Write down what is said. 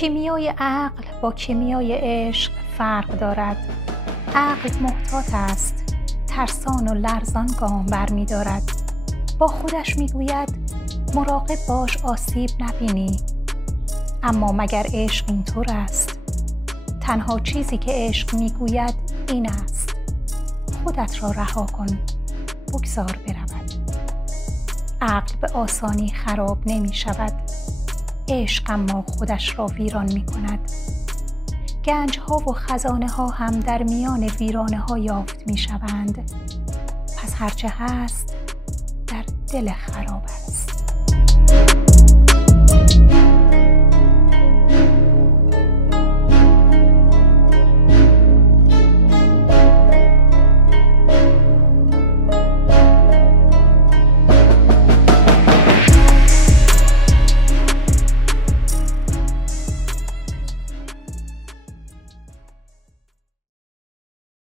کیمیای عقل با کیمیای عشق فرق دارد. عقل محتاط است، ترسان و لرزان گام برمی دارد. با خودش می گوید مراقب باش آسیب نبینی. اما مگر عشق اینطور است؟ تنها چیزی که عشق می گوید این است: خودت را رها کن، بگذار برود. عقل به آسانی خراب نمی شود، عشق اما خودش را ویران می کند. گنج ها و خزانه ها هم در میان ویرانه ها یافت می شوند. پس هرچه هست در دل خراب است.